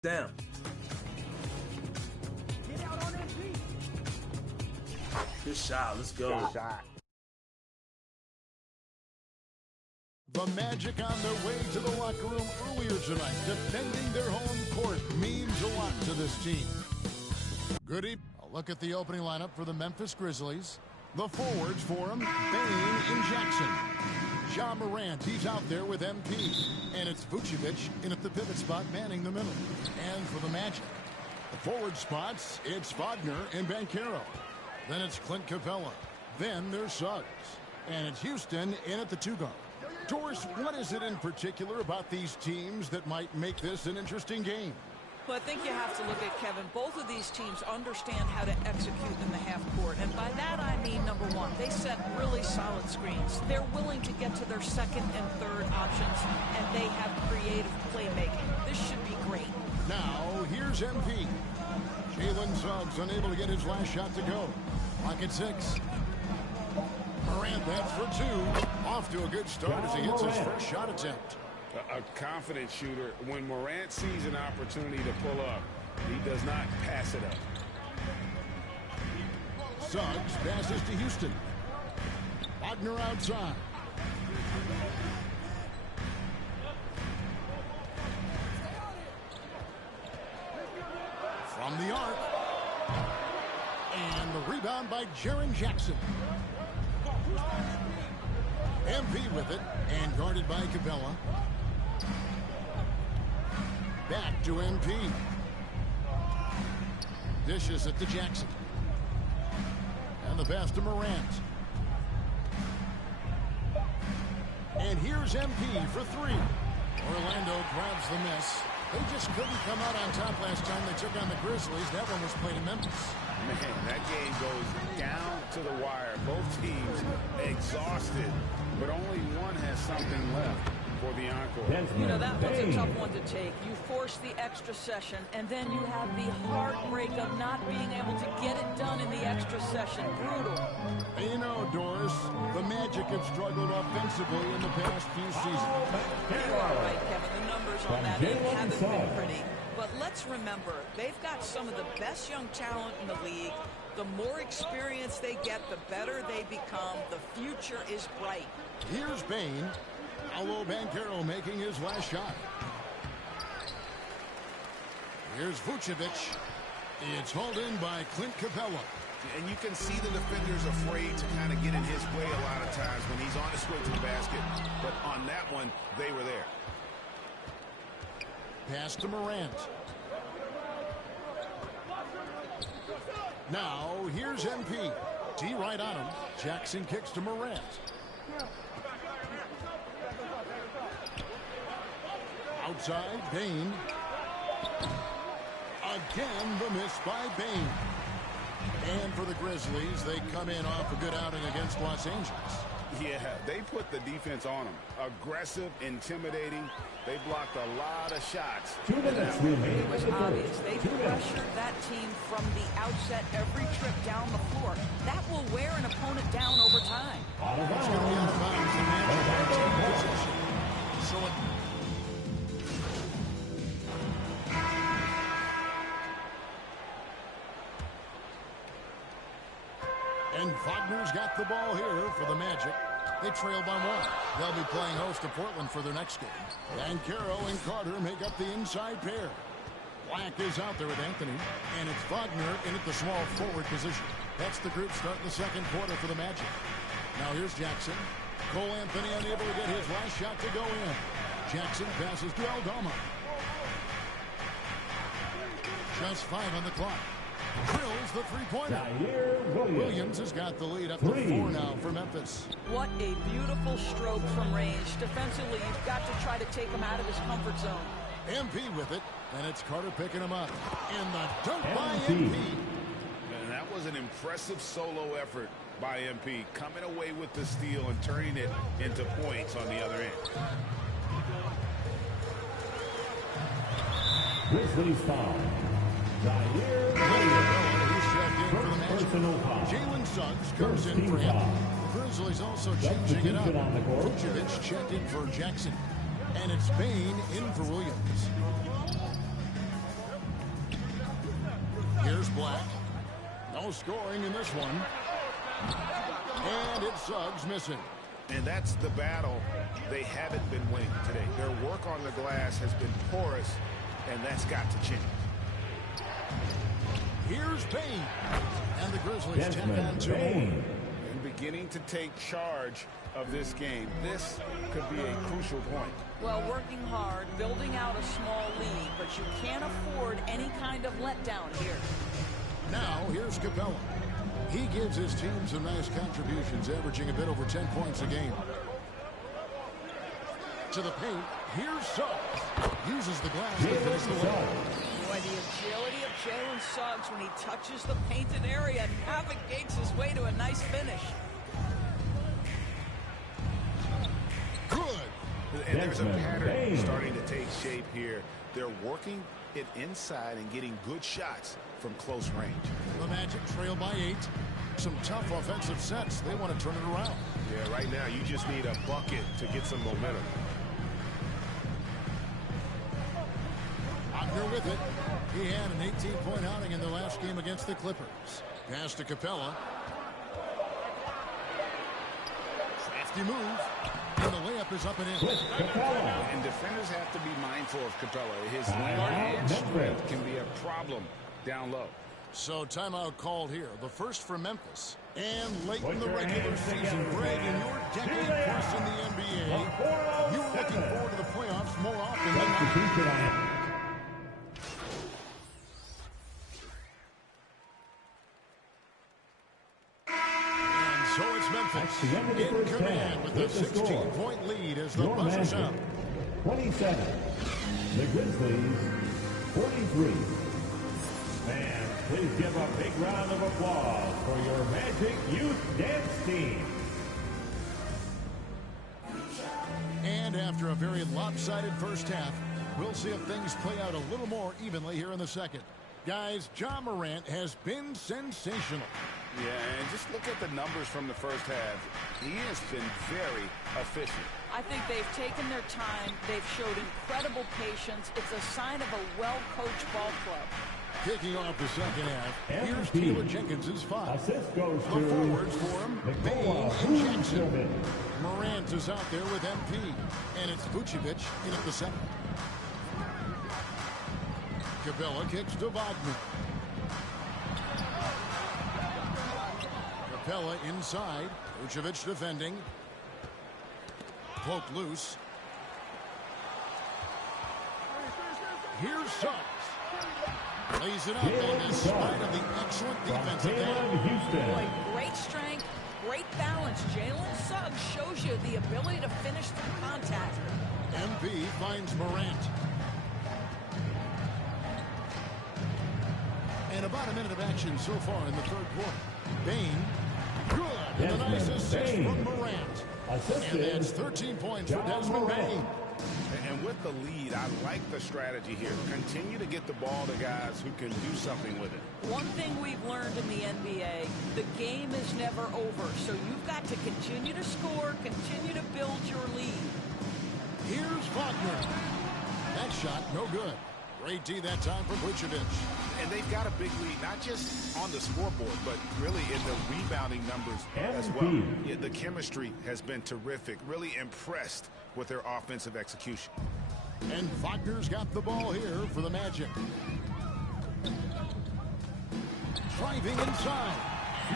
Down. Good shot. Let's go. Good shot. The Magic on their way to the locker room earlier tonight. Defending their home court means a lot to this team. Good evening. A look at the opening lineup for the Memphis Grizzlies. The forwards for them, Bain and Jackson. Ja Morant, he's out there with MP. And it's Vucevic in at the pivot spot, manning the middle. And for the Magic, the forward spots, it's Wagner and Banchero. Then it's Clint Capella. Then there's Suggs. And it's Houston in at the 2-guard. Doris, what is it in particular about these teams that might make this an interesting game? Well, I think you have to look at, Kevin, both of these teams understand how to execute in the half court. And by that, I mean, number one, they set really solid screens. They're willing to get to their second and third options, and they have creative playmaking. This should be great. Now, here's MP. Jalen Suggs unable to get his last shot to go. Clock at 6. Morant, that's for 2. Off to a good start as he hits his first shot attempt. A confident shooter. When Morant sees an opportunity to pull up, he does not pass it up. Suggs passes to Houston. Wagner outside. From the arc. And the rebound by Jaren Jackson. MP with it, and guarded by Capella. Back to MP. Dishes it to Jackson. And the pass to Morant. And here's MP for 3. Orlando grabs the miss. They just couldn't come out on top last time they took on the Grizzlies. That one was played in Memphis. Man, that game goes down to the wire. Both teams exhausted, but only one has something left for the encore. You know, that one's a tough one to take. You force the extra session, and then you have the heartbreak of not being able to get it done in the extra session. Brutal. And you know, Doris, the Magic have struggled offensively in the past few seasons. You are right, Kevin. The numbers on that end haven't been pretty. But let's remember, they've got some of the best young talent in the league. The more experience they get, the better they become. The future is bright. Here's Bain. Paolo Banchero making his last shot. Here's Vucevic. It's hauled in by Clint Capella. And you can see the defenders afraid to kind of get in his way a lot of times when he's on his way to the basket. But on that one, they were there. Pass to Morant. Now, here's MP. D right on him. Jackson kicks to Morant. Outside, Bain. Again, the miss by Bain. And for the Grizzlies, they come in off a good outing against Los Angeles. Yeah, they put the defense on them. Aggressive, intimidating. They blocked a lot of shots. It was obvious. They pressured that team from the outset every trip down the floor. That will wear an opponent down over time. It's going to be out of bounds. The Magic are in position. So and Wagner's got the ball here for the Magic. They trail by 1. They'll be playing host to Portland for their next game. Banchero and Carter make up the inside pair. Black is out there with Anthony, and it's Wagner in at the small forward position. That's the group starting the second quarter for the Magic. Now here's Jackson. Cole Anthony unable to get his last shot to go in. Jackson passes to Aldama. Just 5 on the clock. Drills the three-pointer. Williams has got the lead up to 4 now for Memphis. What a beautiful stroke from range. Defensively, you've got to try to take him out of his comfort zone. MP with it, and it's Carter picking him up. And the dunk by MP. And that was an impressive solo effort by MP, coming away with the steal and turning it into points on the other end. Grizzlies foul. Jalen Suggs comes in for him. The Grizzlies also changing it up. Vucevic checked in for Jackson. And it's Bain in for Williams. Black. No scoring in this one. And it's Suggs missing. And that's the battle they haven't been winning today. Their work on the glass has been porous, and that's got to change. Here's Payne. And the Grizzlies take on 2 more. And beginning to take charge of this game. This could be a crucial point. Well, working hard, building out a small lead, but you can't afford any kind of letdown here. Now, here's Capella. He gives his team some nice contributions, averaging a bit over 10 points a game. To the paint, here's Suggs. Uses the glass to finish the layup. Boy, the agility of Jalen Suggs when he touches the painted area and navigates his way to a nice finish. Good. And there's a pattern starting to take shape here. They're working it inside and getting good shots from close range. The Magic trail by 8. Some tough offensive sets. They want to turn it around. Yeah, right now you just need a bucket to get some momentum. Wagner with it. He had an 18-point outing in the last game against the Clippers. Pass to Capella. Crafty move. And the layup is up and in. And defenders have to be mindful of Capella. His length and strength can be a problem down low. So timeout called here. The first for Memphis. And late in the regular season, Greg, in your decade plus in the NBA, you were looking forward to the playoffs more often than not. So it's Memphis in command with a 16-point lead as the buzzer's up. 27. The Grizzlies, 43. Fans, please give a big round of applause for your Magic Youth Dance Team. And after a very lopsided first half, we'll see if things play out a little more evenly here in the second. Guys, Ja Morant has been sensational. Yeah, and just look at the numbers from the first half. He has been very efficient. I think they've taken their time. They've showed incredible patience. It's a sign of a well-coached ball club. Kicking off the second half, here's Taylor Jenkins' 5. Assist goes The to forwards for him, Bain and Jackson. Morant is out there with MP. And it's Vucevic in at the 7. Capella kicks to Wagner. Capella inside. Vucevic defending. Poked loose. Here's Suggs. Lays it up in spite of the excellent defense of that. Boy, great strength, great balance. Jalen Suggs shows you the ability to finish through contact. MP finds Morant. And about a minute of action so far in the third quarter. Bain, good. And a nice assist from Morant. And that's 13 points for Desmond Bain. And with the lead, I like the strategy here. Continue to get the ball to guys who can do something with it. One thing we've learned in the NBA, the game is never over. So you've got to continue to score, continue to build your lead. Here's Wagner. That shot, no good. Great D that time for Vucevic. And they've got a big lead, not just on the scoreboard, but really in the rebounding numbers as well. Yeah, the chemistry has been terrific. Really impressed with their offensive execution. And Wagner's got the ball here for the Magic. Driving inside.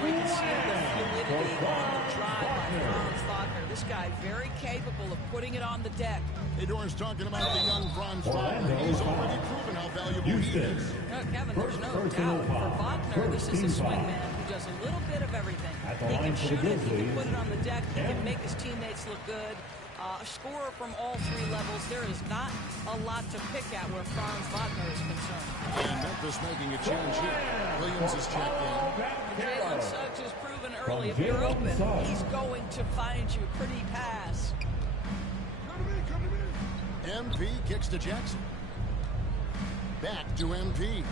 We can see the fluidity on the drive by Franz Wagner. This guy very capable of putting it on the deck. Hey, Doran's talking about the young Franz Wagner. He's already proven how valuable he is. Kevin, there's no doubt. For Wagner, this is a swingman who does a little bit of everything. He can shoot it, he can put it on the deck, he can make his teammates look good. A scorer from all 3 levels. There is not a lot to pick at where Franz Wagner is concerned. And Memphis making a change here. Williams is checked in. Jalen Suggs has proven early, if you're open, he's going to find you. Pretty pass. MP kicks to Jackson. Back to MP.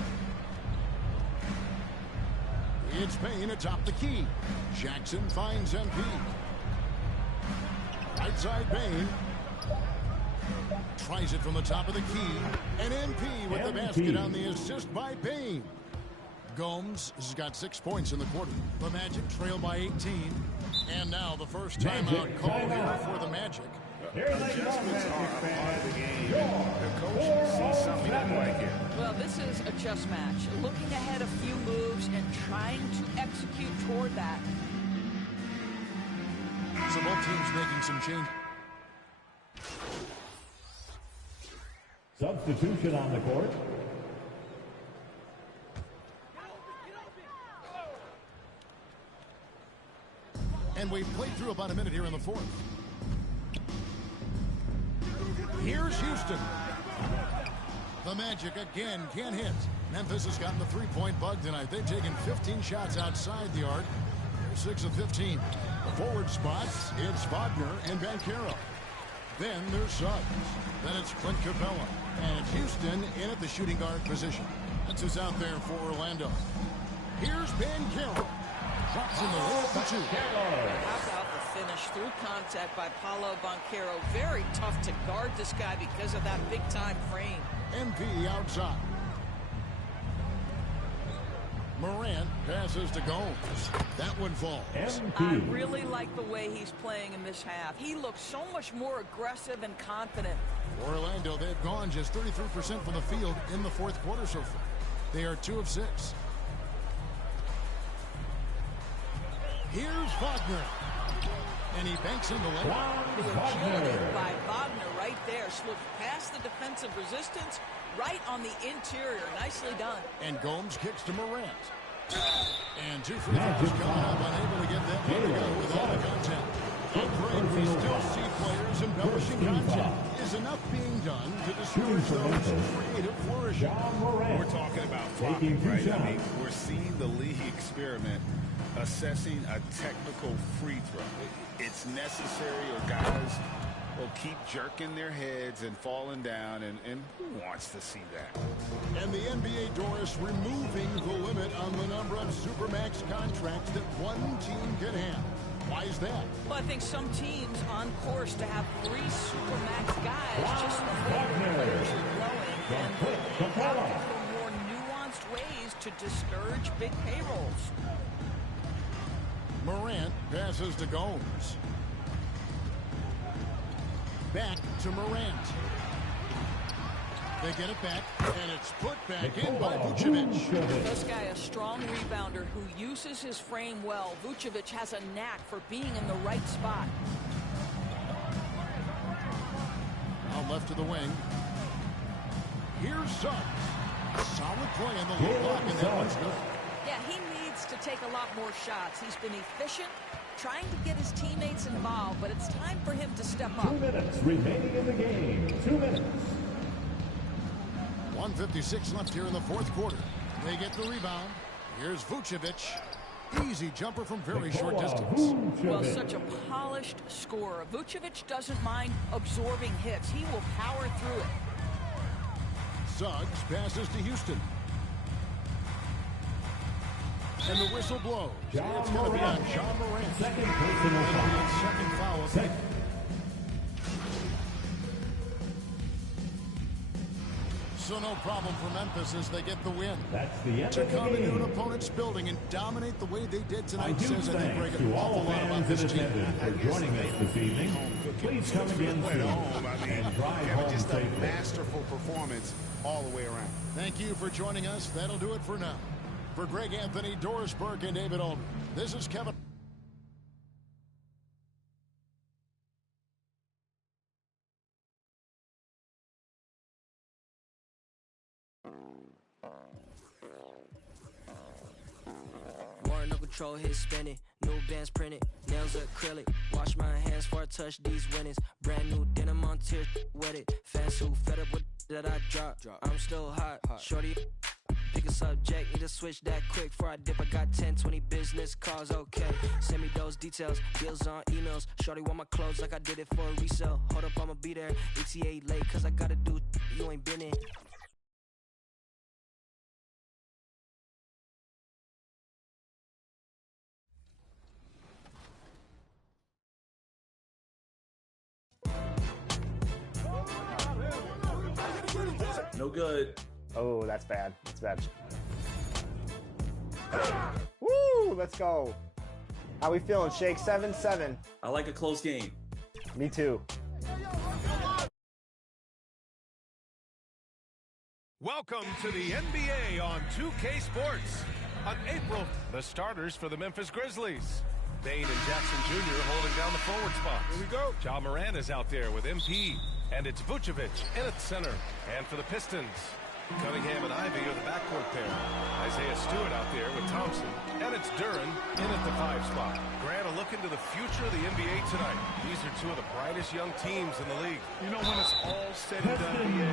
It's Payne atop the key. Jackson finds MP. Right side Bain. Tries it from the top of the key. And MP with the basket on the assist by Bain. Gomes has got 6 points in the quarter. The Magic trail by 18. And now the first timeout call here for the Magic. Adjustments are a part of the game. The coach sees something he doesn't like here. Well, this is a chess match. Looking ahead a few moves and trying to execute toward that. So both teams making some change. Substitution on the court. And we've played through about a minute here in the fourth. Here's Houston. The Magic again can't hit. Memphis has gotten the three-point bug tonight. They've taken 15 shots outside the arc. They're 6 of 15. The forward spots, it's Wagner and Banchero. Then there's Suggs. Then it's Clint Capella. And it's Houston in at the shooting guard position. That's who's out there for Orlando. Here's Banchero. Drops in the hole for two. How about the finish through contact by Paolo Banchero? Very tough to guard this guy because of that big-time frame. MP outside. Morant passes to Gomes. That one falls. I really like the way he's playing in this half. He looks so much more aggressive and confident. For Orlando, they've gone just 33% from the field in the fourth quarter so far. They are 2 of 6. Here's Wagner. And he banks in the lane. Agility by Wagner right there. Slips past the defensive resistance, right on the interior. Nicely done. And Gomes kicks to Morant. And 2 free throws coming up, unable to get that one to go with all the content. Afraid we still see players embellishing content. Is enough being done to discourage those creative flourishing? We're talking about flopping, right? I mean, we're seeing the league experiment assessing a technical free throw. It's necessary, or guys will keep jerking their heads and falling down, and who wants to see that? And the NBA, Doris, removing the limit on the number of Supermax contracts that one team can have. Why is that? Well, I think some teams on course to have 3 Supermax guys, just the way the players are growing, and looking for more nuanced ways to discourage big payrolls. Morant passes to Gomes. Back to Morant. They get it back, and it's put back in by Vucevic. This guy, a strong rebounder who uses his frame well. Vucevic has a knack for being in the right spot. Out left to the wing. Here's Suggs. Solid play in the low block, and that one's good. Yeah, he needs to take a lot more shots. He's been efficient, trying to get his teammates involved, but it's time for him to step up. 2 minutes remaining in the game. 2 minutes. 1:56 left here in the fourth quarter. They get the rebound. Here's Vucevic. Easy jumper from very short distance. Well, such a polished scorer. Vucevic doesn't mind absorbing hits. He will power through it. Suggs passes to Houston. And the whistle blows. It's going to be on John Morant. Second personal foul. Second foul of the game. So no problem for Memphis as they get the win. That's the end To of the come into an game. opponent's building and dominate the way they did A tonight huge says, I think, thanks Greg, to an all awful lot about fans in this team. attendance for joining us this evening. Please come again soon and drive home Just a safely. masterful performance all the way around. Thank you for joining us. That'll do it for now. For Greg Anthony, Doris Burke, and David Aldridge, this is Kevin. No control, hit spinning, new bands printed, nails acrylic, wash my hands before I touch these winnings, brand new denim on tier, wet it, fans who fed up with that I drop, I'm still hot, shorty, pick a subject, need to switch that quick, before I dip, I got 10, 20 business calls, okay, send me those details, deals on emails, shorty want my clothes like I did it for a resale, hold up, I'ma be there, ETA late, cause I gotta do, you ain't been in. No good. Oh, that's bad. That's bad. Woo! Let's go. How we feeling, Shake? 7-7. I like a close game. Me too. Welcome to the NBA on 2K Sports. On April, the starters for the Memphis Grizzlies. Bane and Jackson Jr. holding down the forward spots. Here we go. Ja Morant is out there with MP. And it's Vucevic in at center. And for the Pistons, Cunningham and Ivy are the backcourt pair. Isaiah Stewart out there with Thompson. And it's Duren in at the 5 spot. Grant, a look into the future of the NBA tonight. These are two of the brightest young teams in the league. You know, when it's all said and done, BA,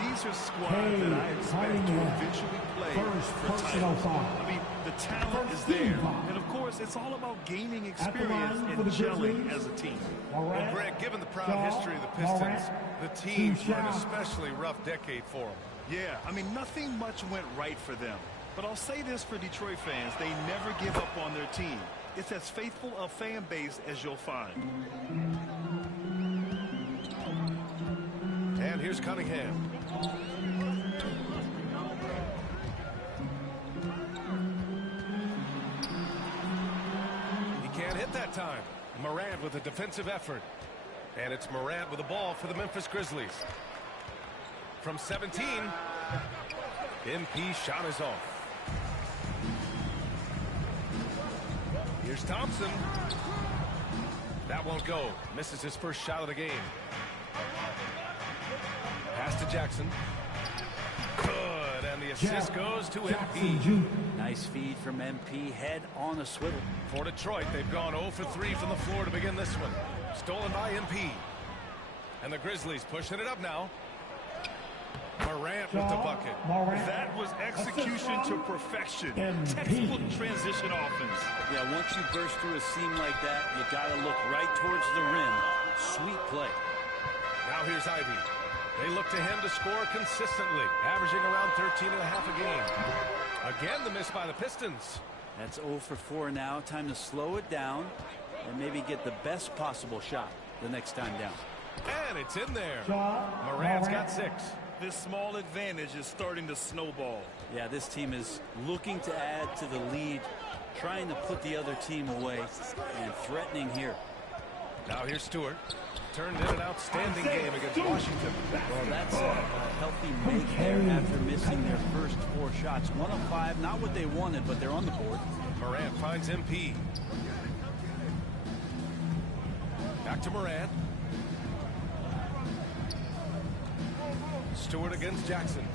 these are squads that I expect to eventually play for titles. I mean, the talent is there. And, of course, it's all about gaining experience and gelling as a team. Well, Greg, given the proud history of the Pistons, the teams were an especially rough decade for them. Yeah, I mean, nothing much went right for them. But I'll say this for Detroit fans, they never give up on their team. It's as faithful a fan base as you'll find. And here's Cunningham. He can't hit that time. Morant with a defensive effort. And it's Morant with the ball for the Memphis Grizzlies. From 17, MP shot is off. Here's Thompson. That won't go. Misses his first shot of the game. Pass to Jackson. Good, and the assist goes to MP. Nice feed from MP, head on a swivel. For Detroit, they've gone 0 for 3 from the floor to begin this one. Stolen by MP. And the Grizzlies pushing it up now. Morant with the bucket. That was execution to perfection. Textbook transition offense. Yeah, once you burst through a seam like that, you got to look right towards the rim. Sweet play. Now here's Ivy. They look to him to score consistently, averaging around 13.5 a game. Again, the miss by the Pistons. That's 0 for 4 now. Time to slow it down and maybe get the best possible shot the next time down. And it's in there. Morant's got 6. This small advantage is starting to snowball. Yeah, this team is looking to add to the lead, trying to put the other team away, and threatening here. Now here's Stewart. Turned in an outstanding game against Washington. Well, that's a healthy make there after missing their first 4 shots. 1 of 5, not what they wanted, but they're on the board. Morant finds MP. Back to Morant. Stewart against Jackson.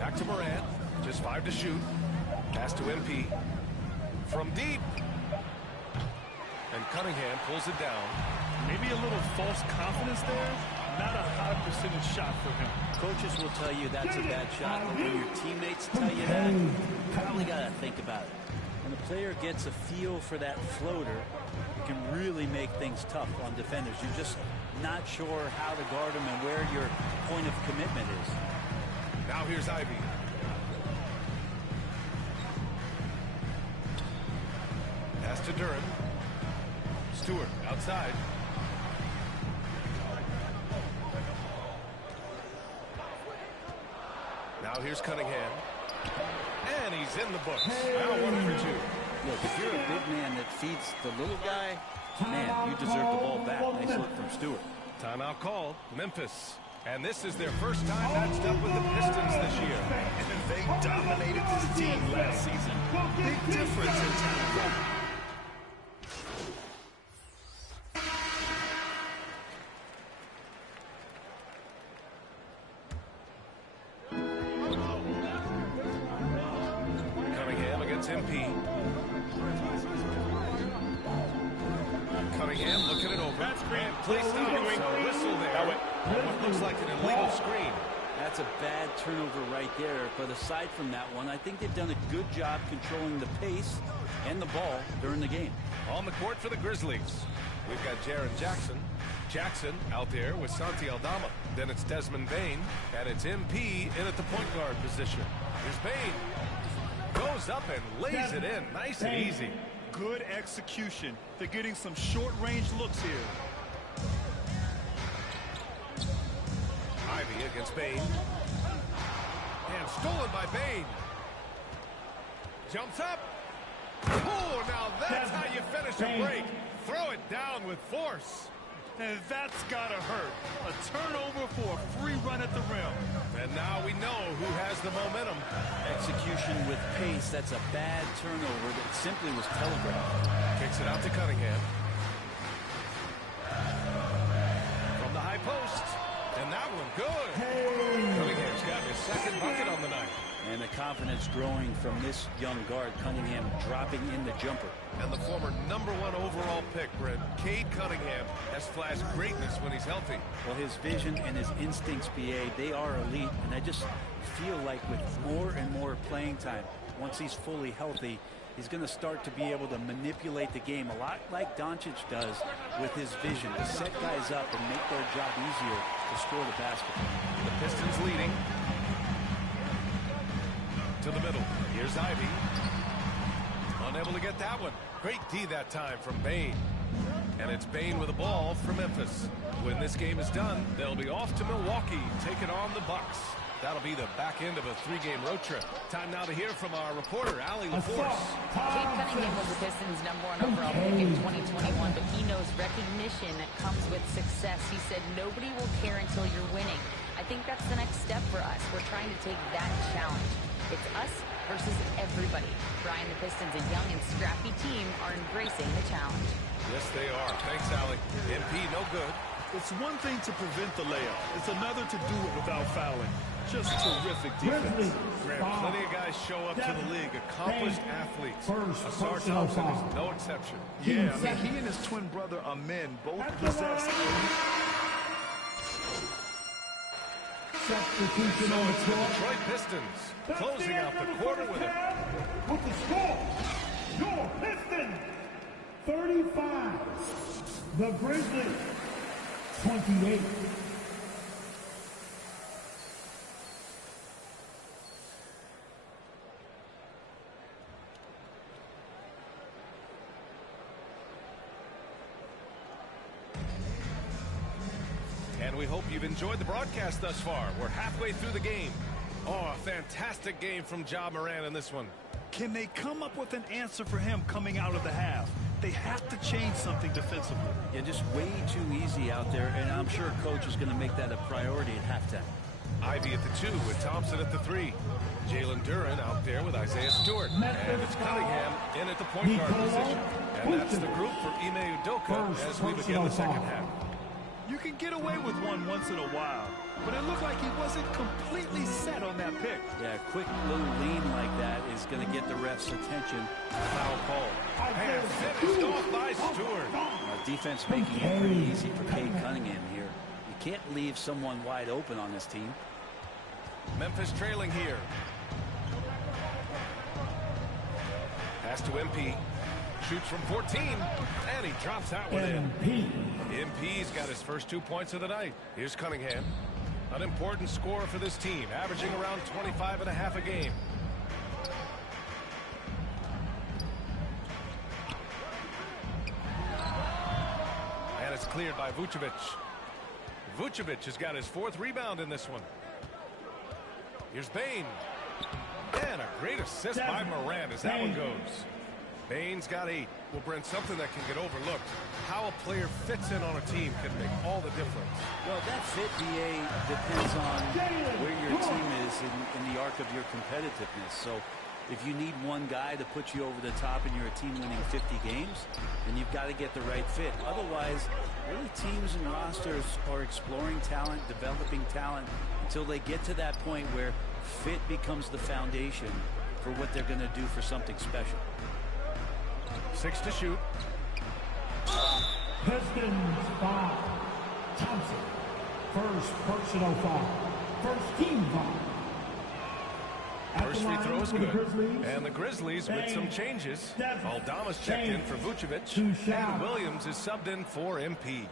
Back to Morant. Just 5 to shoot. Pass to MP. From deep. And Cunningham pulls it down. Maybe a little false confidence there. Not a high percentage shot for him. Coaches will tell you that's a bad shot, but when your teammates tell you that, you probably got to think about it. When a player gets a feel for that floater, it can really make things tough on defenders. You're just not sure how to guard them and where your point of commitment is. Now here's Ivy. Pass to Duren. Stewart outside. Now here's Cunningham. And he's in the books. Now 1 for 2. Look, if you're a big man that feeds the little guy, man, you deserve the ball back. Nice look from Stewart. Timeout called. Memphis. And this is their first time matched up with the Pistons this year. And they dominated this team last season. Big difference in talent. Cunningham against MP. Cunningham looking it over. And placed out. So whistle there. What looks like an illegal screen. That's a bad turnover right there. But aside from that one, I think they've done a good job controlling the pace and the ball during the game. On the court for the Grizzlies, we've got Jaren Jackson. Jackson out there with Santi Aldama. Then it's Desmond Bane, and it's MP in at the point guard position. Here's Bane. Goes up and lays it in. Nice and easy. Good execution. They're getting some short-range looks here. Ivy against Bane. And stolen by Bane. Jumps up. Oh, now that's how you finish a break. Throw it down with force. And that's got to hurt. A turnover for a free run at the rim. And now we know who has the momentum. Execution with pace. That's a bad turnover that simply was telegraphed. Kicks it out to Cunningham. From the high post. And that one good. Cunningham's got his second bucket on the night. And the confidence growing from this young guard, Cunningham, dropping in the jumper. And the former #1 overall pick, Brent, Cade Cunningham, has flashed greatness when he's healthy. Well, his vision and his instincts, BA, they are elite. And I just feel like with more and more playing time, once he's fully healthy, he's going to start to be able to manipulate the game a lot like Doncic does with his vision, to set guys up and make their job easier to score the basket. The Pistons leading. To the middle. Here's Ivy. Unable to get that one. Great D that time from Bane. And it's Bane with the ball for Memphis. When this game is done, they'll be off to Milwaukee, taking on the Bucks. That'll be the back end of a 3-game road trip. Time now to hear from our reporter, Allie LaForce. Cade Cunningham was the Pistons' #1 overall pick in 2021, but he knows recognition comes with success. He said, nobody will care until you're winning. I think that's the next step for us. We're trying to take that challenge. It's us versus everybody. Brian, the Pistons, a young and scrappy team, are embracing the challenge. Yes, they are. Thanks, Allie. MP, no good. It's one thing to prevent the layup. It's another to do it without fouling. Just terrific defense. Graham, plenty of guys show up to the league, accomplished athletes. Asar Thompson is no exception. Yeah, I mean, he and his twin brother Amen both possess. Substitution on the Detroit Pistons closing out the quarter with it. With the score, your Pistons 35, the Grizzlies 28. And we hope you've enjoyed the broadcast thus far. We're halfway through the game. Oh, a fantastic game from Ja Morant in this one. Can they come up with an answer for him coming out of the half? They have to change something defensively. Yeah, just way too easy out there, and I'm sure coach is going to make that a priority at halftime. Ivy at the 2 with Thompson at the 3. Jalen Duren out there with Isaiah Stewart. And it's Cunningham in at the point guard position. And that's the group for Ime Udoka as we begin the second half. You can get away with one once in a while, but it looked like he wasn't completely set on that pick. Yeah, a quick little lean like that is going to get the ref's attention. Foul call. And finished off by Stewart. Defense making it pretty easy for Cade Cunningham here. You can't leave someone wide open on this team. Memphis trailing here. Pass to MP. Shoots from 14, and he drops that one in. MP's got his first 2 points of the night. Here's Cunningham. An important scorer for this team, averaging around 25.5 a game. And it's cleared by Vucevic. Vucevic has got his 4th rebound in this one. Here's Bane. And a great assist by Morant as that one goes. Bane's got 8. Well, Brent, something that can get overlooked. How a player fits in on a team can make all the difference. Well, that fit, BA, depends on where your team is in the arc of your competitiveness. So if you need one guy to put you over the top and you're a team winning 50 games, then you've got to get the right fit. Otherwise, really teams and rosters are exploring talent, developing talent until they get to that point where fit becomes the foundation for what they're going to do for something special. 6 to shoot. Pistons foul. Thompson. First personal foul. First team foul. First free throw is good. And the Grizzlies with some changes. Aldama's checked in for Vucevic. And Williams is subbed in for MP.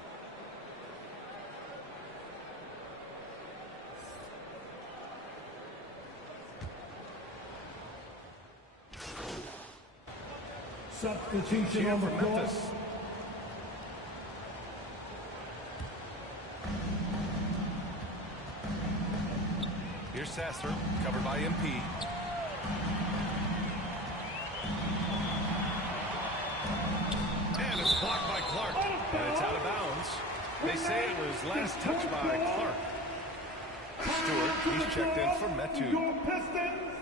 Substitution on the court. Here's Sasser, covered by MP. Clark, and it's out of bounds. They say it was last touched by Clark. Stewart, he's checked in for Metu. Pistons,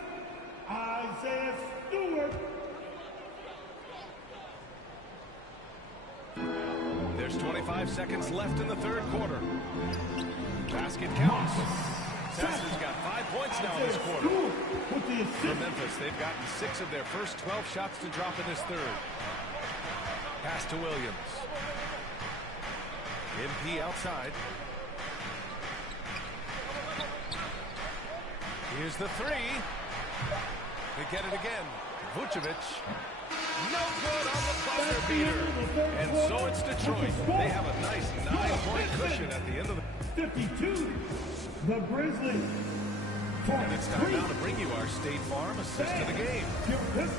Isaiah Stewart. There's 25 seconds left in the third quarter. Basket counts. Sasser's got 5 points now in this quarter. For Memphis, they've gotten 6 of their first 12 shots to drop in this third. Pass to Williams. MP outside. Here's the three. They get it again. Vucevic. No good on the buzzer beater. And so it's Detroit. They have a nice 9-point cushion at the end of the 52. The Grizzlies. And it's time now to bring you our State Farm assist of the game.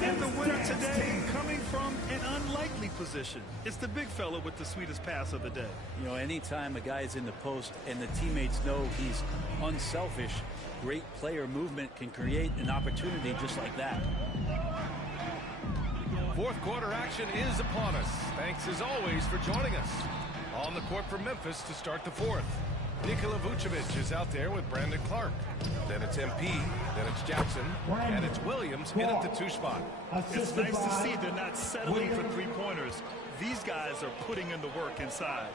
And the winner today coming from an unlikely position. It's the big fella with the sweetest pass of the day. You know, anytime a guy is in the post and the teammates know he's unselfish, great player movement can create an opportunity just like that. Fourth quarter action is upon us. Thanks as always for joining us. On the court for Memphis to start the fourth. Nikola Vucevic is out there with Brandon Clark. Then it's MP, then it's Jackson, and it's Williams in at the 2 spot. It's nice to see they're not settling for three-pointers. These guys are putting in the work inside.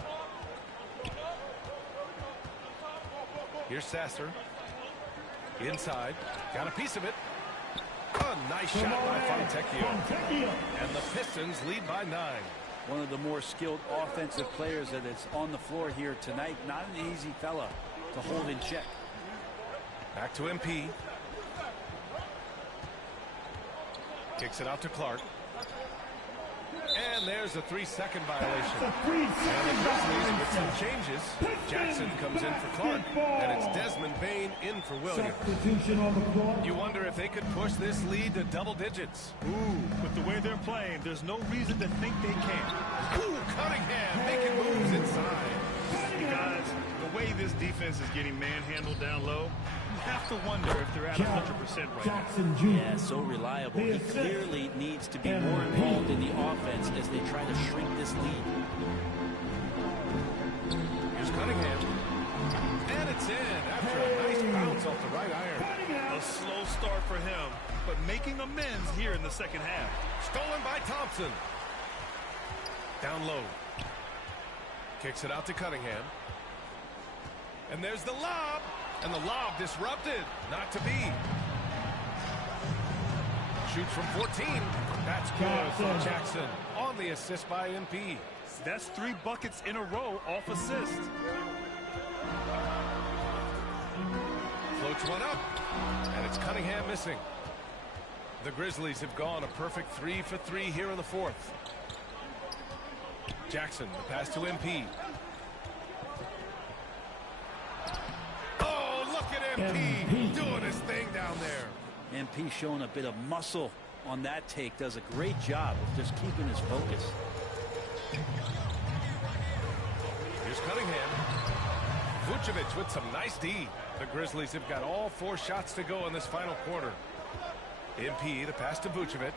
Here's Sasser. Inside. Got a piece of it. A nice shot by Fontecchio. And the Pistons lead by 9. One of the more skilled offensive players that is on the floor here tonight. Not an easy fella to hold in check. Back to MP. Kicks it out to Clark. And there's a 3-second violation. And the Grizzlies with some changes. Jackson comes in for Clark. And it's Desmond Bane in for Williams. You wonder if they could push this lead to double digits. Ooh, with the way they're playing, there's no reason to think they can't. Ooh, Cunningham making moves inside. You guys, the way this defense is getting manhandled down low, you have to wonder if they're at 100% right now. Yeah, so reliable. He clearly needs to be more involved in the offense as they try to shrink this lead. Here's Cunningham. And it's in after a nice bounce off the right iron. A slow start for him, but making amends here in the second half. Stolen by Thompson. Down low. Kicks it out to Cunningham. And there's the lob. And the lob disrupted. Not to be. Shoots from 14. That's good from Jackson. On the assist by MP. That's 3 buckets in a row off assist. Floats one up. And it's Cunningham missing. The Grizzlies have gone a perfect 3 for 3 here in the fourth. Jackson, the pass to MP. MP doing his thing down there. MP showing a bit of muscle on that take. Does a great job of just keeping his focus. Here's Cunningham. Vucevic with some nice D. The Grizzlies have got all 4 shots to go in this final quarter. MP, the pass to Vucevic.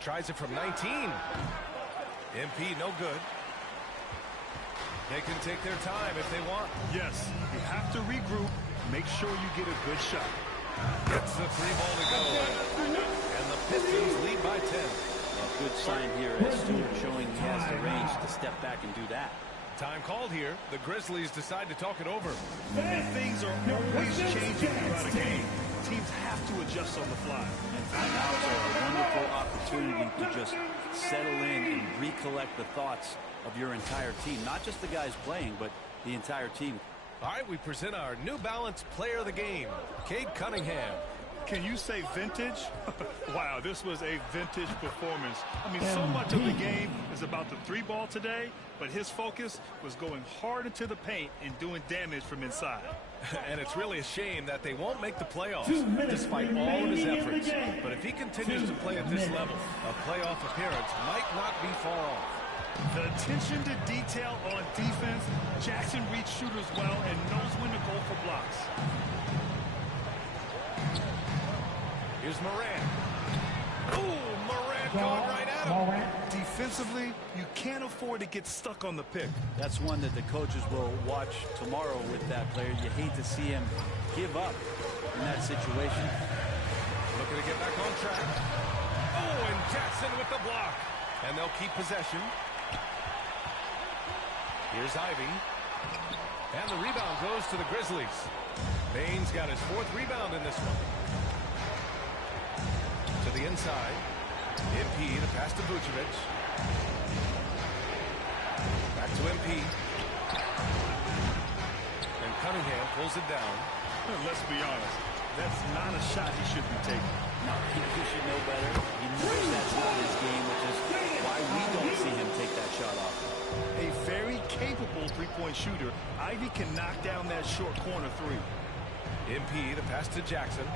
Tries it from 19. MP, no good. They can take their time if they want. Yes, you have to regroup. Make sure you get a good shot. Gets the 3-ball to go. And the Pistons lead by 10. A good sign here as Stewart showing he has the range to step back and do that. Time called here. The Grizzlies decide to talk it over. And things are always changing throughout a game. Teams have to adjust on the fly. And timeouts are a wonderful opportunity to just settle in and recollect the thoughts of your entire team. Not just the guys playing, but the entire team. All right, we present our New Balance player of the game, Cade Cunningham. Can you say vintage? Wow, this was a vintage performance. I mean, so much of the game is about the 3-ball today, but his focus was going hard into the paint and doing damage from inside. And it's really a shame that they won't make the playoffs despite all of his efforts. But if he continues to play at this level, a playoff appearance might not be far off. The attention to detail on defense. Jackson reads shooters well and knows when to go for blocks. Here's Morant. Ooh, Morant going right at Defensively, you can't afford to get stuck on the pick. That's one that the coaches will watch tomorrow with that player. You hate to see him give up in that situation. Looking to get back on track. Oh, and Jackson with the block. And they'll keep possession. Here's Ivy. And the rebound goes to the Grizzlies. Baines got his 4th rebound in this one. To the inside. MP, the pass to Vucevic. Back to MP. And Cunningham pulls it down. Let's be honest. That's not a shot he should be taking. No, he should know better. He knows that's not his game, which is why we don't see him take that shot off. A very capable three-point shooter. Ivy can knock down that short corner 3. MP, the pass to Jackson.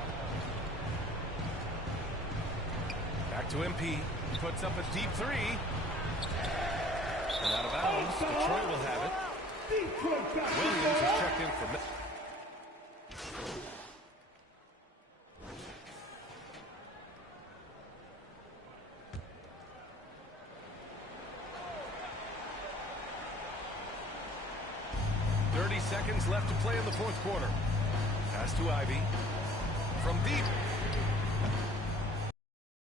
Back to MP. He puts up a deep 3. And out of bounds. Detroit will have it. Williams is checked in for... 30 seconds left to play in the 4th quarter. Pass to Ivy. From deep.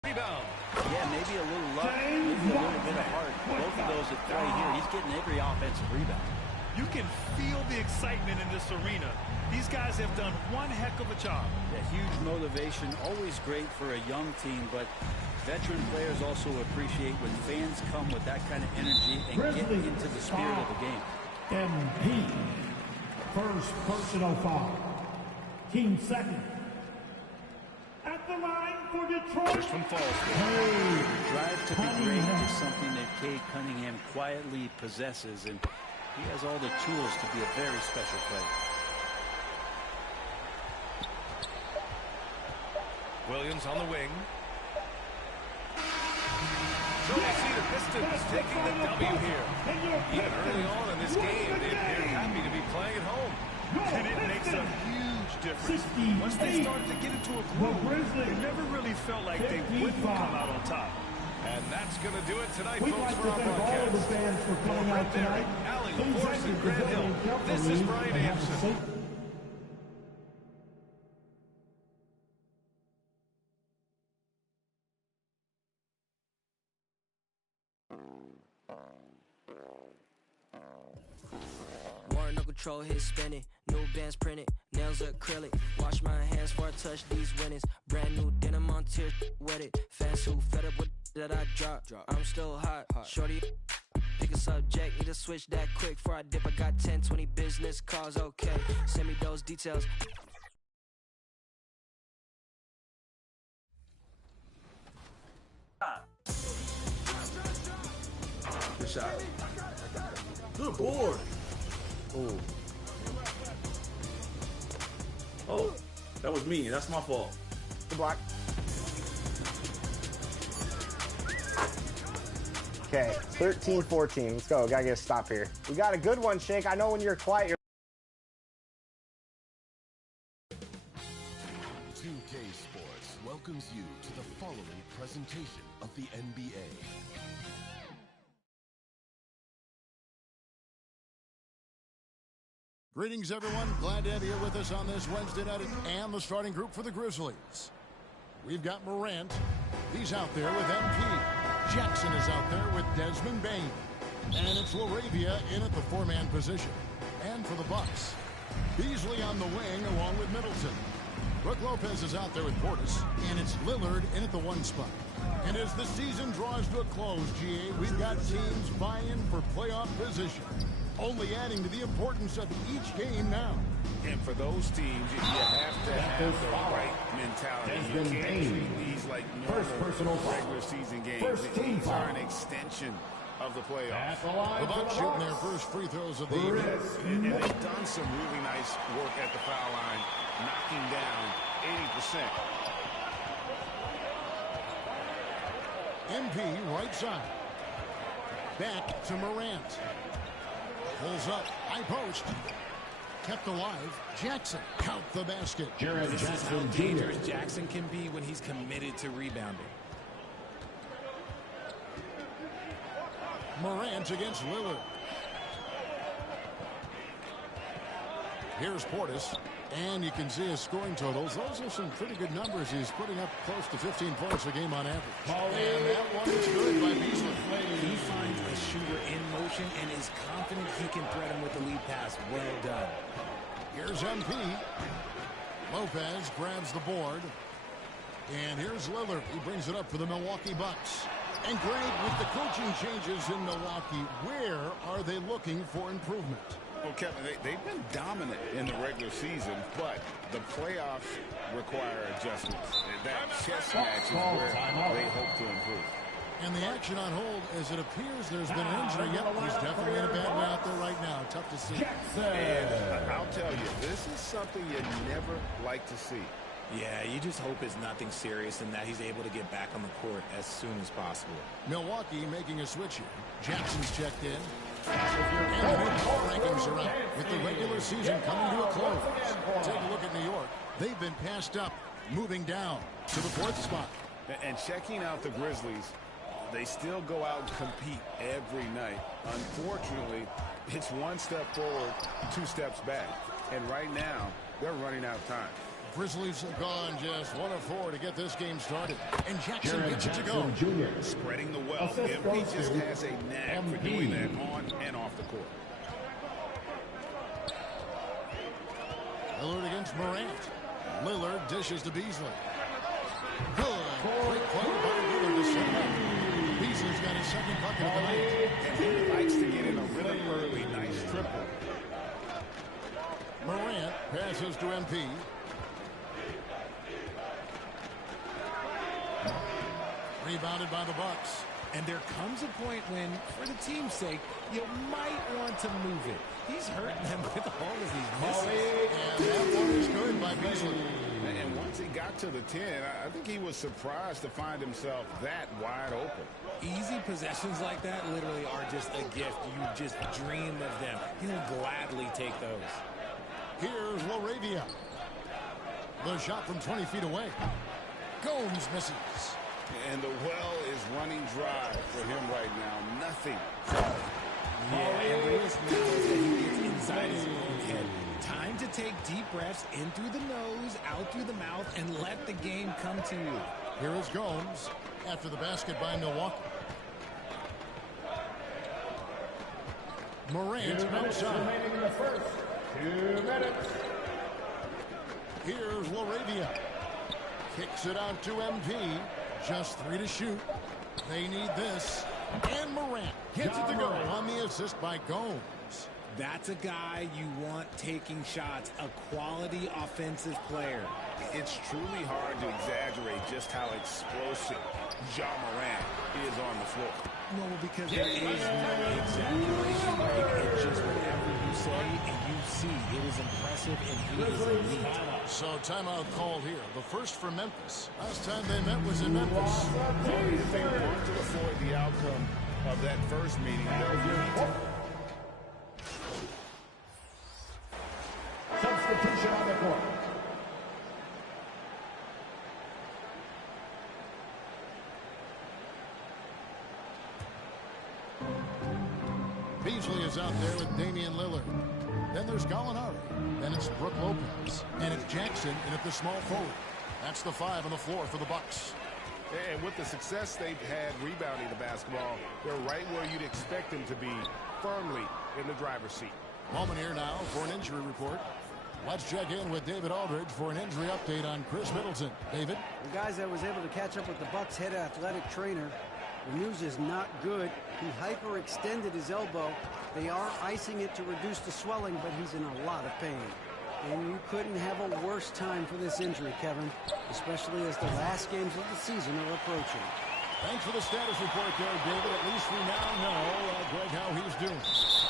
Rebound. Yeah, maybe a little luck, maybe a little bit of heart. Both of those at play here. He's getting every offensive rebound. You can feel the excitement in this arena. These guys have done one heck of a job. Yeah, huge motivation, always great for a young team, but veteran players also appreciate when fans come with that kind of energy and get into the spirit of the game. MP, first personal foul. Team second. At the line for Detroit. First one falls. Drive to be great is something that Cade Cunningham quietly possesses, and he has all the tools to be a very special player. Williams on the wing. So we see the Pistons taking the W here. Even early on in this game, they appear happy to be playing at home. And it makes a huge difference. Once they started to get into a groove, it never really felt like they wouldn't come out on top. And that's going to do it tonight, We'd folks, like for to our thank all of the broadcast. fans for coming out tonight. Allie, Please LaForce, and Grant Hill. This is Brian Anderson. Control his spinning, new bands printed, nails acrylic. Wash my hands before I touch these winnings. Brand new denim on tier, wet it. Fans who fed up with that I drop. I'm still hot, shorty. Pick a subject, need to switch that quick. Before I dip, I got 10, 20 business calls. Okay, send me those details. Good shot. Good board. Oh. Oh, that was me. That's my fault. Good block. Okay, 13-14. Let's go. Gotta get a stop here. We got a good one, Shake. I know when you're quiet, you're 2K Sports welcomes you to the following presentation of the NBA. Greetings, everyone. Glad to have you here with us on this Wednesday night, and the starting group for the Grizzlies. We've got Morant. He's out there with MP. Jackson is out there with Desmond Bain. And it's LaRavia in at the 4-man position. And for the Bucks, Beasley on the wing along with Middleton. Brook Lopez is out there with Portis. And it's Lillard in at the 1 spot. And as the season draws to a close, GA, we've got teams vying for playoff position, only adding to the importance of each game now. And for those teams, you have to have the right mentality. You can't treat these like normal regular season games. These are an extension of the playoffs. The Bucks shooting their first free throws of the evening. And they've done some really nice work at the foul line, knocking down 80%. MP right side. Back to Morant. Pulls up. High post. Kept alive. Jackson. Count the basket. This is how dangerous Jackson can be when he's committed to rebounding. Morant against Lillard. Here's Portis. And you can see his scoring totals. Those are some pretty good numbers. He's putting up close to 15 points a game on average. And that one is good by Beasley. He finds a shooter in motion and is confident he can threat him with the lead pass. Well done. Here's MP. Lopez grabs the board. And here's Lillard. He brings it up for the Milwaukee Bucks. And Greg, with the coaching changes in Milwaukee, where are they looking for improvement? Well, Kevin, they've been dominant in the regular season, but the playoffs require adjustments. That chess match is where they hope to improve. And the action on hold, as it appears there's been an injury. Yep, he's definitely in a bad way out there right now. Tough to see. And I'll tell you, this is something you never like to see. Yeah, you just hope it's nothing serious and that he's able to get back on the court as soon as possible. Milwaukee making a switch here. Jackson's checked in. And the new power rankings are up with the regular season coming to a close. Take a look at New York. They've been passed up, moving down to the 4th spot. And checking out the Grizzlies, they still go out and compete every night. Unfortunately, it's one step forward, 2 steps back. And right now, they're running out of time. Grizzlies have gone just 1 of 4 to get this game started. And Jackson gets it to go. Spreading the wealth. MP just has a knack for doing that on and off the court. Lillard against Morant. Lillard dishes to Beasley. Good. Great play by Lillard to set up. Beasley's got his 2nd bucket of the night. And he likes to get in a rhythm early. Nice triple. Morant passes to MP. Rebounded by the Bucks. And there comes a point when, for the team's sake, you might want to move it. He's hurting them with all of these misses. And that one is good by Beasley. And once he got to the 10, I think he was surprised to find himself that wide open. Easy possessions like that literally are just a gift. You just dream of them. He'll gladly take those. Here's Laravia. The shot from 20 feet away. Gomes misses. And the well is running dry for him right now. Nothing. Yeah, and the risk now is that he gets inside his own head. Time to take deep breaths in through the nose, out through the mouth, and let the game come to you. Here is Gomes after the basket by Milwaukee. Morant outside. Remaining in the first 2 minutes. Here's Laravia. Kicks it out to MP. Just 3 to shoot. They need this. And Morant gets it to go on the assist by Gomes. That's a guy you want taking shots, a quality offensive player. It's truly hard to exaggerate just how explosive Ja Morant is on the floor. No, because there is no exaggeration, Greg. It's just whatever you say and you see. It is impressive and he is elite. So timeout called here. The first for Memphis. Last time they met was in Memphis. If they want to avoid the outcome of that first meeting, they'll need to. Substitution on the court. Beasley is out there with Damian Lillard. Then there's Gallinari. Then it's Brook Lopez. And it's Jackson in at the small forward. That's the 5 on the floor for the Bucks. And with the success they've had rebounding the basketball, they're right where you'd expect them to be, firmly in the driver's seat. Moment here now for an injury report. Let's check in with David Aldridge for an injury update on Chris Middleton. David? The guys that was able to catch up with the Bucks head athletic trainer, the news is not good. He hyperextended his elbow. They are icing it to reduce the swelling, but he's in a lot of pain. And you couldn't have a worse time for this injury, Kevin, especially as the last games of the season are approaching. Thanks for the status report there, David. At least we now know, Greg, how he's doing.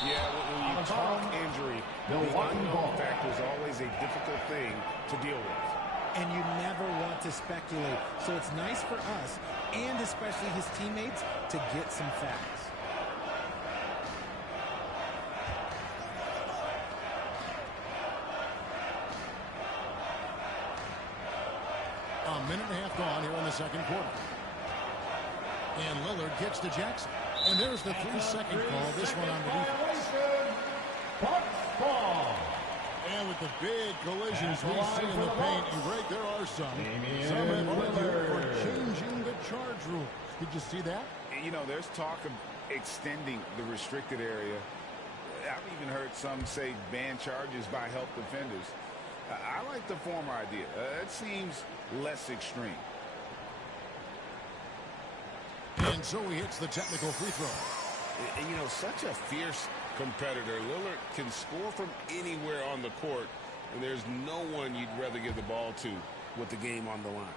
Yeah, when you talk injury, the unknown factor is always a difficult thing to deal with. And you never want to speculate. So it's nice for us, and especially his teammates, to get some facts. A minute and a half gone here in the second quarter. And Lillard gets to Jackson. And there's the 3-second call. This one on the defense. And with the big collisions we see in the paint, you're right, there are some. Some have argued for changing the charge rules. Did you see that? You know, there's talk of extending the restricted area. I've even heard some say ban charges by help defenders. I like the former idea. It seems less extreme. And so he hits the technical free throw. And, you know, such a fierce competitor. Lillard can score from anywhere on the court, and there's no one you'd rather give the ball to with the game on the line.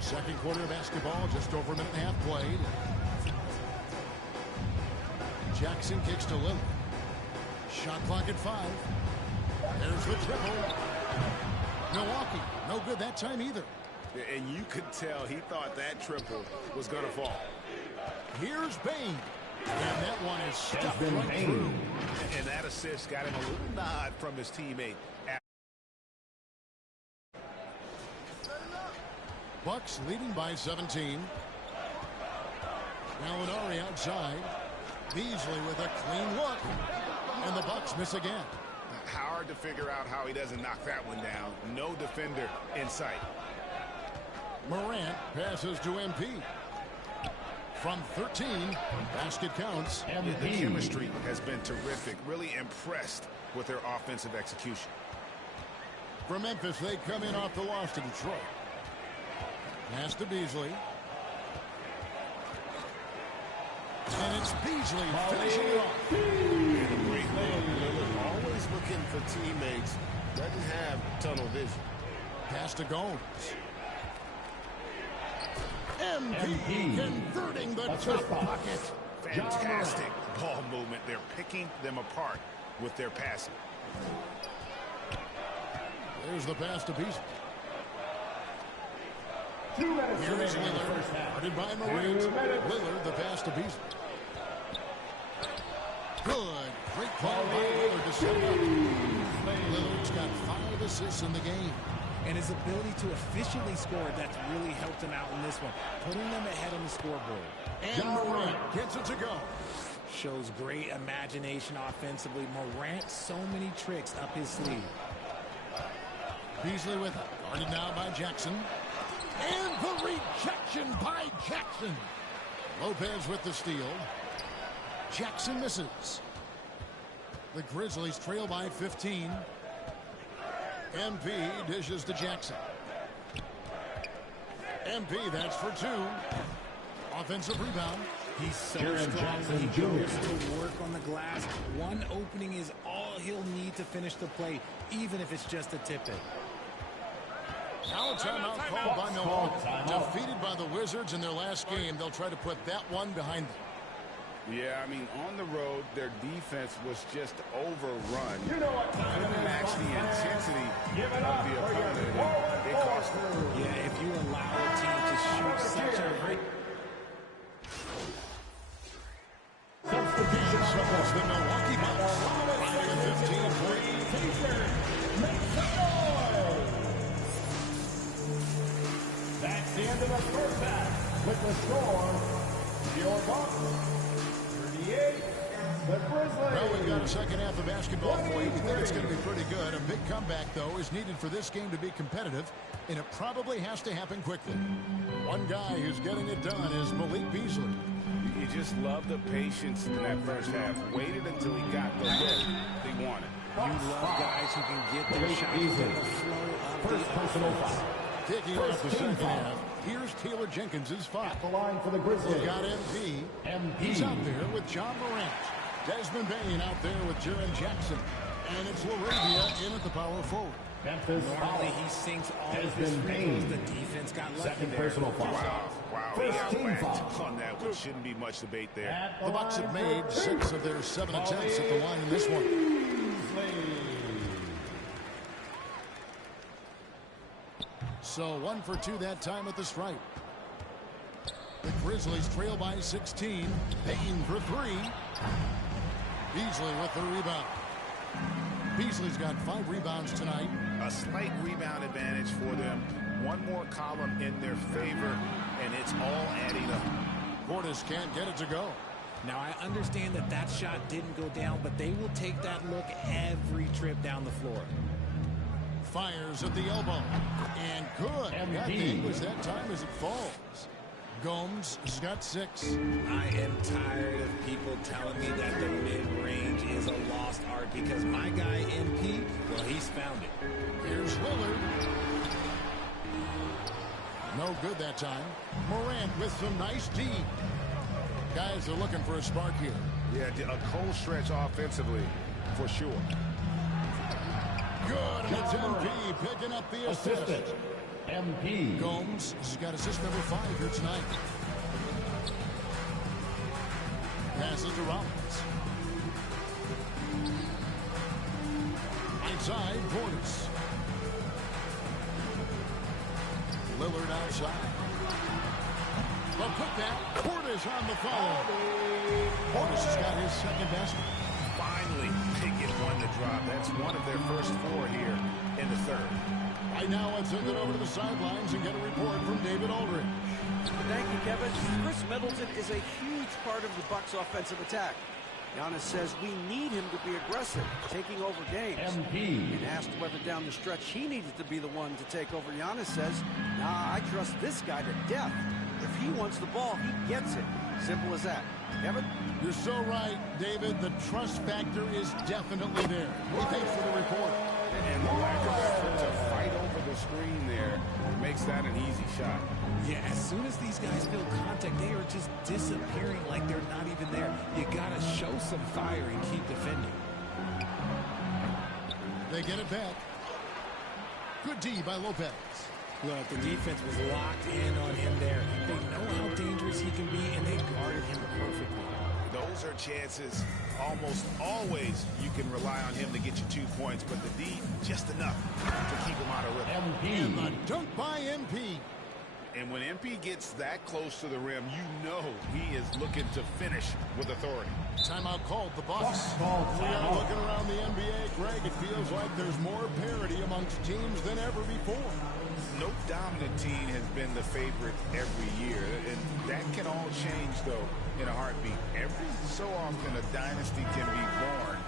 Second quarter of basketball, just over a minute and a half played. Jackson kicks to Lillard. Shot clock at 5. There's the triple. Milwaukee, no good that time either. And you could tell he thought that triple was going to fall. Here's Bain. And that one is stuffed right through. And that assist got him a little nod from his teammate. Bucks leading by 17. Gallinari outside. Beasley with a clean look. And the Bucks miss again. Hard to figure out how he doesn't knock that one down. No defender in sight. Morant passes to MP. From 13, basket counts. The chemistry has been terrific. Really impressed with their offensive execution. For Memphis, they come in off the loss to Detroit. Pass to Beasley. And it's Beasley finishing it off. Great look. Lillard always looking for teammates. Doesn't have tunnel vision. Pass to Gomes. MP converting the top pocket. Fantastic ball movement. They're picking them apart with their passing. There's the pass to Beasley. Here's Lillard. Guarded by Morant. Lillard, the pass to Beasley. Good. Great call by Lillard to set up. Lillard's got 5 assists in the game. And his ability to efficiently score, that's really helped him out in this one, putting them ahead on the scoreboard. And Morant gets it to go. Shows great imagination offensively. Morant, so many tricks up his sleeve. Beasley with it. Guarded now by Jackson. And the rejection by Jackson. Lopez with the steal. Jackson misses. The Grizzlies trail by 15. MP dishes to Jackson. MP, that's for 2. Offensive rebound. He's so strong when he goes to work on the glass. One opening is all he'll need to finish the play, even if it's just a tip-in. Now a timeout called by Milwaukee. Defeated by the Wizards in their last game, they'll try to put that one behind them. Yeah, I mean, on the road, their defense was just overrun. Couldn't match the intensity of the opponent. It cost them. Yeah, if you allow a team to shoot such a high... Substitution supports the Milwaukee Bucks. Riding a 15-point. Make some noise! That's the end of the first half. With the score, your Bucks. Well, we've got a second half of basketball for you. We think it's going to be pretty good. A big comeback, though, is needed for this game to be competitive, and it probably has to happen quickly. One guy who's getting it done is Malik Beasley. You just love the patience in that first half. Waited until he got the look he wanted. You love guys who can get their shots in the flow of the personal foul. Kicking off the second half, here's Taylor Jenkins' foul. The line for the Grizzlies. We've got MP. He's out there with John Morant. Desmond Bain out there with Jaren Jackson. And it's LaRavia in at the power forward. Normally he sinks all of his free throws. The defense got lucky Second there. personal foul. Wow, he outbacked on that one. Shouldn't be much debate there. The Bucks have made 6 of their 7 attempts at the line in this one. So 1 for 2 that time at the stripe. The Grizzlies trail by 16. Bain for 3. Beasley with the rebound. Beasley's got 5 rebounds tonight. A slight rebound advantage for them. One more column in their favor, and it's all adding up. Portis can't get it to go. Now, I understand that that shot didn't go down, but they will take that look every trip down the floor. Fires at the elbow. And good. That thing was that time as it falls. Gomes has got 6. I am tired of people telling me that the mid-range is a lost art because my guy, MP, well, he's found it. Here's Lillard. No good that time. Morant with some nice D. Guys are looking for a spark here. Yeah, a cold stretch offensively, for sure. Good, and it's MP picking up the assist. MP. Gomes has got assist number 5 here tonight. Passes to Rollins. Inside, Portis. Lillard outside. Well, put that. Portis on the follow. Portis has got his second basket. Finally, they get one to drop. That's one of their first 4 here in the third. Right now, let's send it over to the sidelines and get a report from David Aldridge. Thank you, Kevin. Chris Middleton is a huge part of the Bucks' offensive attack. Giannis says we need him to be aggressive, taking over games. MP. And asked whether down the stretch he needed to be the one to take over. Giannis says, nah, I trust this guy to death. If he wants the ball, he gets it. Simple as that. Kevin? You're so right, David. The trust factor is definitely there. Thanks for the report. And the lack of effort to fight over the screen there makes that an easy shot. Yeah, as soon as these guys feel contact, they are just disappearing like they're not even there. You got to show some fire and keep defending. They get it back. Good D by Lopez. Look, the defense was locked in on him there. They know how dangerous he can be, and they guarded him perfectly. Those are chances. Almost always you can rely on him to get you 2 points, but the D, just enough to keep him out of rhythm. MP. And the dunk by MP. And when MP gets that close to the rim, you know he is looking to finish with authority. Timeout called the Bucks. We are looking around the NBA, Greg. It feels like there's more parity amongst teams than ever before. No dominant team has been the favorite every year, and that can all change, though, in a heartbeat. Every so often, a dynasty can be born.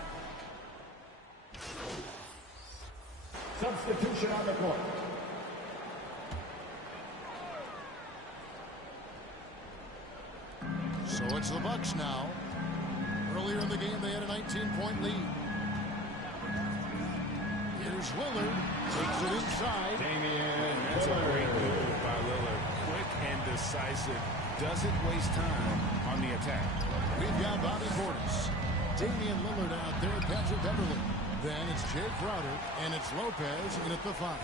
Substitution on the court. So it's the Bucks now. Earlier in the game, they had a 19-point lead. Here's Lillard. Takes it inside. That's a great move by Lillard. Quick and decisive. Doesn't waste time on the attack. We've got Bobby Portis. Damian Lillard out there. Patrick Beverly. Then it's Jay Crowder. And it's Lopez in at the 5.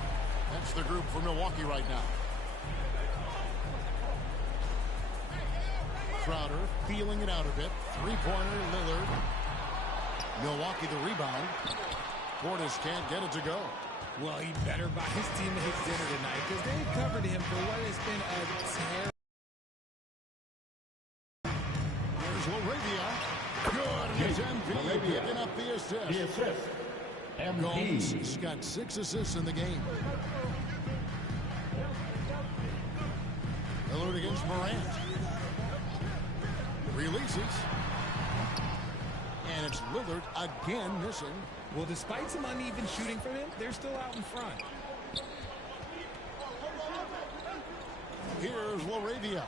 That's the group for Milwaukee right now. Crowder feeling it out a bit. Three-pointer, Lillard. Milwaukee the rebound. Portis can't get it to go. Well, he better buy his teammates dinner tonight because they've covered him for what has been a terrible. Here's Laravia. Good. It's MP picking up the assist. The assist. Gomes has got 6 assists in the game. Lillard against Morant. Releases. And it's Lillard again missing. Well, despite some uneven shooting from him, they're still out in front. Here's Laravia.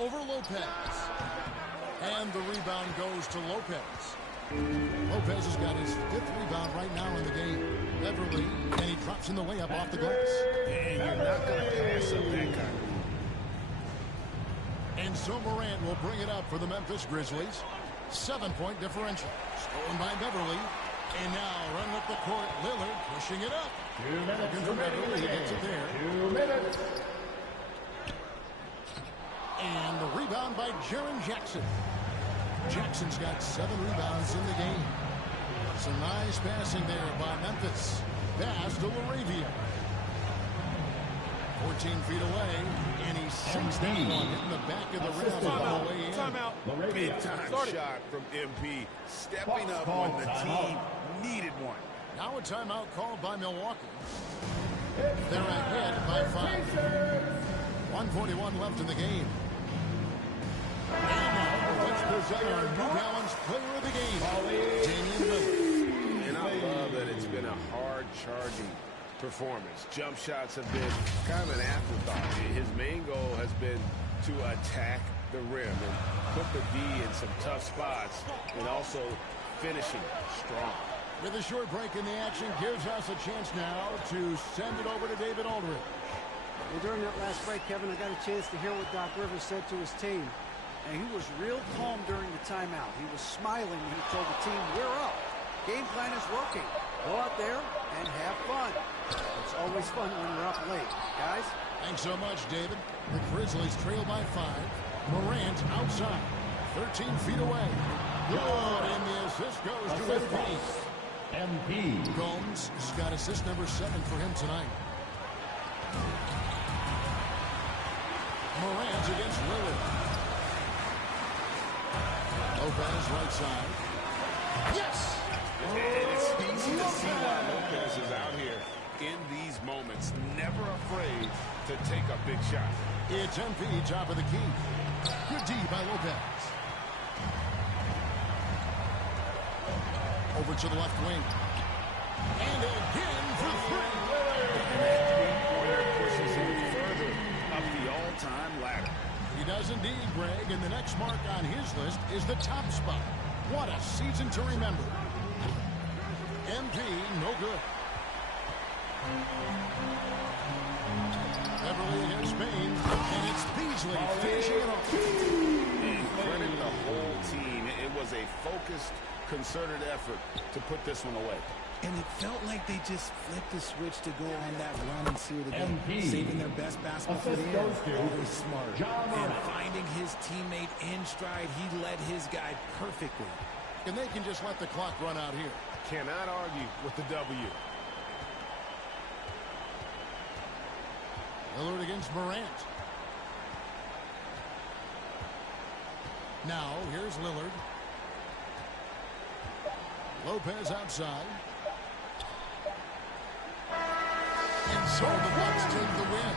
Over Lopez. And the rebound goes to Lopez. Lopez has got his 5th rebound right now in the game. Beverly, and he drops in the layup off the glass. And you're not going to pass up that kind. And so Morant will bring it up for the Memphis Grizzlies. 7-point differential. Stolen by Beverly. And now running up the court, Lillard pushing it up. 2 minutes. Looking for Beverly. He gets it there. 2 minutes. And the rebound by Jaren Jackson. Jackson's got 7 rebounds in the game. Some nice passing there by Memphis. Pass to Laravia. 14 feet away, and he sinks that one in the back of the rim on the way in. Timeout. Big-time shot from MP, stepping up when the team needed one. Now a timeout called by Milwaukee. They're ahead by 5. 1:41 left in the game. And now let's present our New Balance player of the game, Damian Lillard. And I love that it's been a hard-charging performance. Jump shots have been kind of an afterthought. His main goal has been to attack the rim and put the D in some tough spots and also finishing strong. With a short break in the action gives us a chance now to send it over to David Aldridge. Well, during that last break, Kevin, I got a chance to hear what Doc Rivers said to his team. And he was real calm during the timeout. He was smiling when he told the team, we're up. Game plan is working. Go out there and have fun. It's always fun when you're up late. Guys? Thanks so much, David. The Grizzlies trail by 5. Morant outside. 13 feet away. Good, and the assist goes to MP. Gomes has got assist number 7 for him tonight. Morant against Lillard. Lopez right side. Yes! And it's easy to see why Lopez is out here in these moments, never afraid to take a big shot. It's MP, top of the key. Good D by Lopez. Over to the left wing. And again for 3. And that three-pointer pushes him further up the all-time ladder. He does indeed, Greg, and the next mark on his list is the top spot. What a season to remember. MP, no good. Beverly against Spain, and it's Beasley finishing it off. And credit the whole team. It was a focused, concerted effort to put this one away. And it felt like they just flipped the switch to go on that run and seal the game. Saving their best basketball for the end. Really smart. And finding his teammate in stride, he led his guy perfectly. And they can just let the clock run out here. Cannot argue with the W. Lillard against Morant. Now, here's Lillard. Lopez outside. And so the Bucks take the win.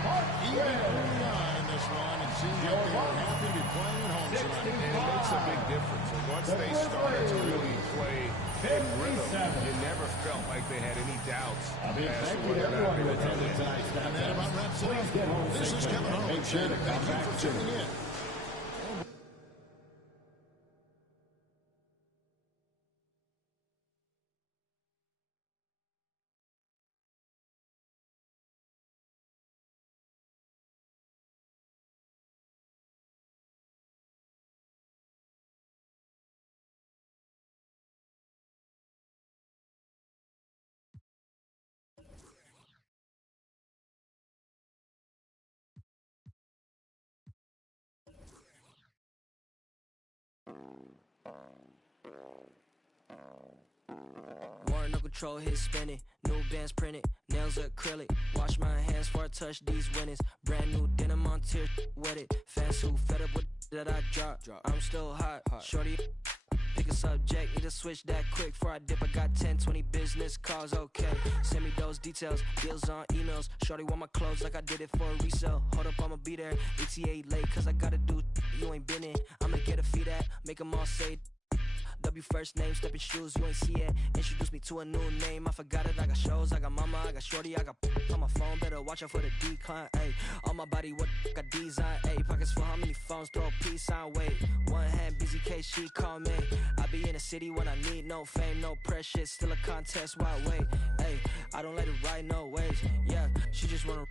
Even early on in this one, it seems like they are happy to be playing at home tonight. And it makes a big difference. And once they started to really play in rhythm, it never felt like they had any doubts as to whether or not they were going to win. And that about wraps it up. This is Kevin Harlan. Thank you for tuning in. No control, hit spinning, new bands printed, nails acrylic, wash my hands before I touch these winnings, brand new denim on tier, wet it, fans who fed up with that I drop, I'm still hot, shorty, pick a subject, need to switch that quick, before I dip, I got 10, 20 business calls, okay, send me those details, deals on emails, shorty want my clothes like I did it for a resale, hold up, I'ma be there, ETA late, cause I gotta do, you ain't been in, I'ma get a feed at, make them all say, W first name, stepping shoes, you ain't see it. Introduce me to a new name, I forgot it. I got shows, I got mama, I got shorty, I got on my phone. Better watch out for the decline, ayy. On my body, what got design, ayy. Pockets full, how many phones, throw a peace sign, wait. One hand, busy case, she call me. I be in the city when I need no fame, no pressure, still a contest, why wait, ayy. I don't let it ride no waves, yeah. She just wanna